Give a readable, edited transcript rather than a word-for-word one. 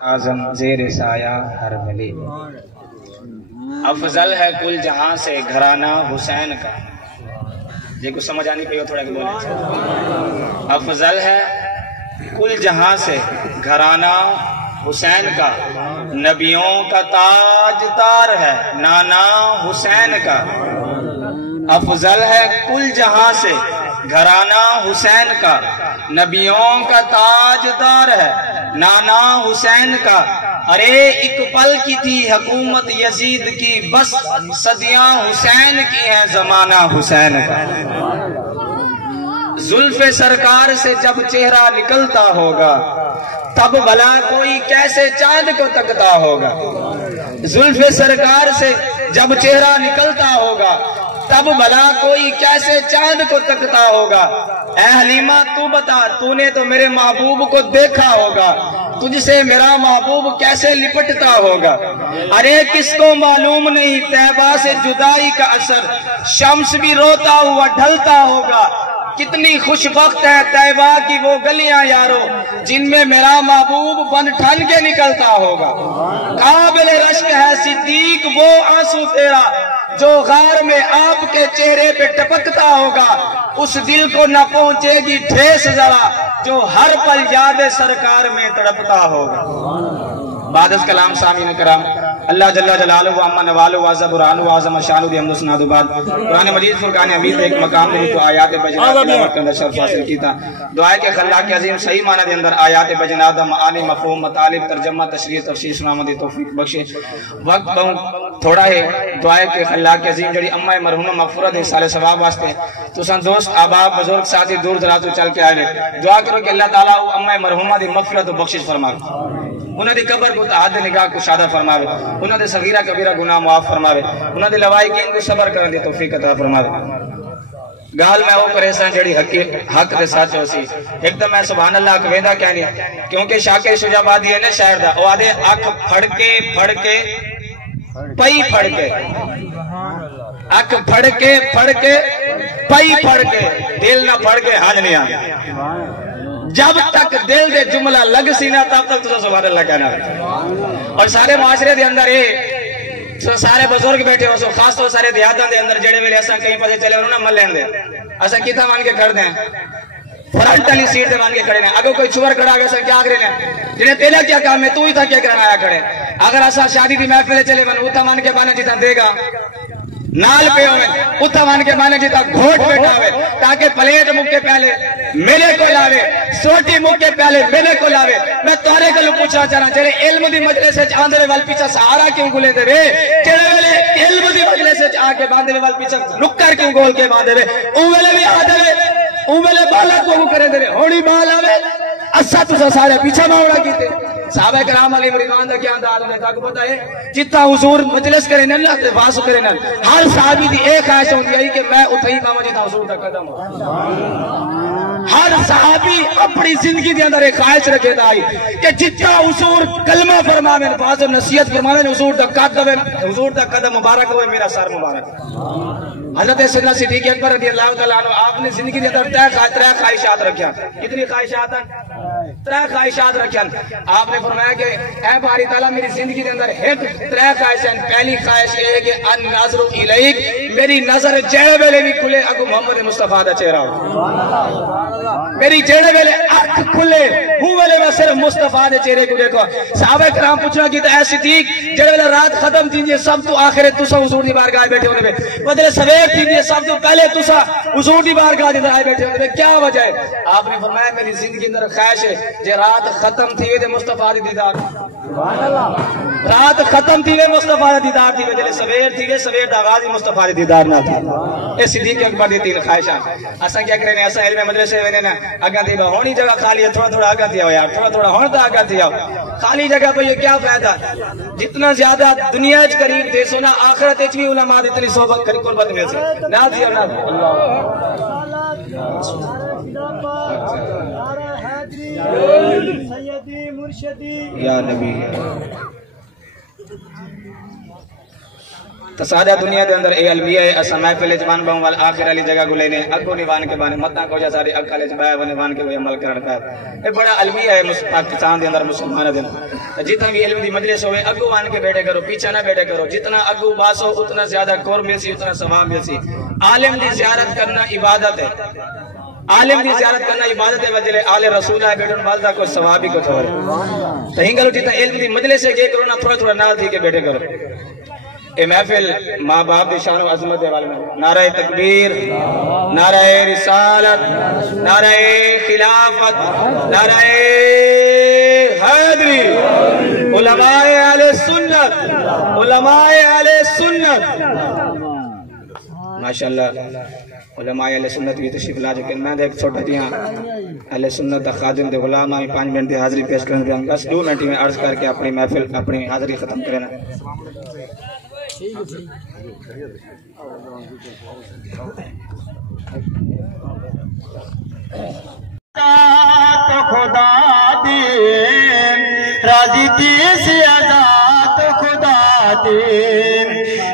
आज़म ज़ेर साया हर वली। अफजल है कुल जहां से घराना हुसैन का। ये कुछ समझ आनी पे थोड़ा बोले। अफजल है कुल जहां से घराना हुसैन का, नबियों का ताजदार है नाना हुसैन का। अफजल है कुल जहां से घराना हुसैन का, नबियों का ताजदार है नाना हुसैन का। अरे एक पल की थी हुकूमत यजीद की, बस सदियां हुसैन की है जमाना हुसैन का। जुल्फे सरकार से जब चेहरा निकलता होगा, तब भला कोई कैसे चांद को तकता होगा। जुल्फे सरकार से जब चेहरा निकलता होगा, तब भला कोई कैसे चांद को तकता होगा। ऐ हलीमा तू बता, तूने तो मेरे महबूब को देखा होगा, तुझसे मेरा महबूब कैसे लिपटता होगा। अरे किसको मालूम नहीं तैबा से जुदाई का असर, शम्स भी रोता हुआ ढलता होगा। कितनी खुशबख्त है तैबा की वो गलियां यारो, जिनमें मेरा महबूब बन ठन के निकलता होगा। काबिल रश्क है सिद्दीक वो आंसू तेरा, जो गार में आपके चेहरे पे टपकता होगा। उस दिल को न पहुंचेगी ठेस जरा, जो हर पल याद सरकार में तड़पता होगा। बादस कलाम सामीन कराम, अल्लाह जल्ला जलालुहु अम्मा नवालुहु वाज़ा बुरहानु वाज़म शानु दी हमदो सनादु बाद। कुरान मजीद फुरकान हमीद एक मकाम में तो आयात बजनात तिलावत के अंदर शर्फ हासिल कीता। दुआ के खल्ला के अजीम सही माना दे अंदर आयात बजनात मानी मफहूम मतालिब तर्जुमा तशरीह तफसीर सुनाम दी तौफीक बख्शे। वक्त बहुत थोड़ा है, दुआ के खल्ला के अजीम जड़ी अम्मा मरहुमा मगफरत है साले सवाब वास्ते तुसां दोस्त अहबाब बुजुर्ग साथी दूर दराज तो चल के आए, दुआ करो कि अल्लाह ताला अम्मा मरहुमा दी मगफरत और बख्शिश फरमावे, उन्हां दी कब्र को तहद निगाह को शादा फरमावे, उन्हां दे सगीरा कबीरा गुनाह माफ फरमावे, उन्हां दे लवाइकीन को सबर करन दी तौफीक अता फरमावे। गाल मैं वो करे सा जड़ी हक दे साचो सी, एकदम मैं सुभान अल्लाह कवेंदा कहनी, क्योंकि शाकिर शुजाबादी है ना शायर दा, ओ आदे अख फड़के पई फड़के, अख फड़के पई फड़के, दिल ना फड़के हाज नहीं आ। जब तक दिल दे जुमला लग सी ना, तब तक तुझे सुभान अल्लाह कहना। और सारे मुआशरे दे अंदर ये सारे बुजुर्ग बैठे हो, खास तौर सारे देहातां दे अंदर जेड़े वेले असां कहीं पासे चले उन्होंने मल लेन दे, असां किथा मान के खड़े हैं, फ्रंट वाली सीट पे मान के खड़े हैं। अगर कोई चुवर खड़ा हो क्या करे ने, जिन्हें तेरा क्या काम है, तू ही था क्या करना आया खड़े। अगर असां शादी की महफिल चले मन उथा मान के माने जिता देगा नाल पे होवे, उथा मान के माने जिता घोट बैठा हुए, ताकि प्लेट मुक्के प्याले मेरे को लावे, सोटी मुक्के प्याले मेरे को लावे। मैं तारे को पूछना चाहना, जेड़े इल्म दी मजलिस च आंदे वाल पीछे सहारा क्यों गुले दे वे, जेड़े वेले इल्म दी मजलिस च आके बांधे वाल पीछे नुक्कर क्यों गोल के बांधे वे, ओ वेले भी आ जावे, ओ वेले बाला को करे दे होड़ी बाल आवे। असा तुसा सारे पीछे मावड़ा कीते। साहबे कराम अली रिजवान दा क्या अंदाज है, ताको पता है जितना हुजूर मजलिस करे ना वास करे ना, हर साहबी दी एक ख्वाहिश होती है कि मैं उठई पावां जिता हुजूर दा कदम हो। हर सहाबी अपनी जिंदगी के अंदर एक ख्वाहिश रखेदा आई कि जितना हुजूर कलमा फरमावे, वाज नसीहत फरमावे, हुजूर दा कदम मुबारक होवे, मेरा सर मुबारक। हजरत सैयदना सिद्दीक अकबर रज़ी अल्लाह तआला अन्हु आपने जिंदगी के अंदर त्रै ख्वाहिशात रखिया। कितनी ख्वाहिशात? त्रै ख्वाहिशात रखिया। आपने फरमाया कि ऐ बारी ताला मेरी जिंदगी के अंदर एक त्रै ख्वाहिशां। पहली ख्वाहिश ये है कि अन नाज़रु इलैक, मेरी नजर जेड़े वेले भी खुले अगो मोहम्मद मुस्तफा दा चेहरा हो। मेरी जेड़े वेले अख खुले हूं वेले मैं सिर्फ मुस्तफा दे चेहरे को देखो। सहाबा कराम पूछना कि ऐ सिद्दीक जेड़े वेले रात खत्म थी सब तो आखिर तुसा हुजूर दी बारगाह बैठे होने बदले सवेर थी सब तो पहले तुसा हुजूर दी बारगाह दे अंदर बैठे होने, क्या वजह है? आपने फरमाया मेरी जिंदगी के अंदर ख्वाहिश है जे रात खत्म थी वे मुस्तफा दी दीदार, रात खत्म थी वे मुस्तफा दी दीदार थी, जले सवेर थी वे सवेर दा आगाज मुस्तफा दी दीदार ना थी। ए सिद्दीक अकबर दी तीन ख्वाहिशां। असा क्या करे ने, असा इल्म मदरसे वेने ना आगा दी होनी जगह खाली है, थोड़ा थोड़ा आगा थी आओ यार, थोड़ा थोड़ा होण ता आगा थी आओ। खाली जगह पे ये क्या फायदा, जितना ज्यादा दुनिया च करीब थे सोना आखिरत च भी उलमा दी इतनी सोबत करी कुर्बत मिल से ना थी ना। सैयदी मुर्शिदी या नबी تو سادہ دنیا دے اندر اے علمیہ ہے اسا محفل جوان باؤں وال آخر علی جگہ کو لینے اگو نیوان کے بانے متنا کو جا ساری اکھالے چ بایا ونوان کے وہ عمل کرن پیا اے بڑا علمیہ ہے پاکستان دے اندر مسلمان دے اندر جتنا بھی علم دی مجلس ہوئے اگو وان کے بیٹھے کرو پیچھے نہ بیٹھے کرو جتنا اگو باسو اتنا زیادہ کور ملسی اتنا ثواب ملسی عالم دی زیارت کرنا عبادت ہے عالم دی زیارت کرنا عبادت ہے وجلے آل رسول ہے بیٹھن والدا کو ثواب ہی کچھ اور تو ہی گلو جتنا علم دی مجلس ہے یہ کرو نا تھوڑا تھوڑا نال تھی کے بیٹھے کرو اے محفل ماں باپ دی شان و عظمت دے والے میں نعرہ تکبیر نعرہ رسالت نعرہ خلافت نعرہ حیدری علماء اہل سنت علماء اہل سنت ماشاءاللہ علماء اہل سنت کی تشریف لا جکن میں دیکھ چھوٹا دیاں اہل سنت دا خادم دے غلام آئی 5 منٹ دی حاضری پیش کرنے دیاں بس 2 منٹ میں عرض کر کے اپنی محفل اپنی حاضری ختم کرنا تو خدا دے راضی دی سے آزاد خدا دے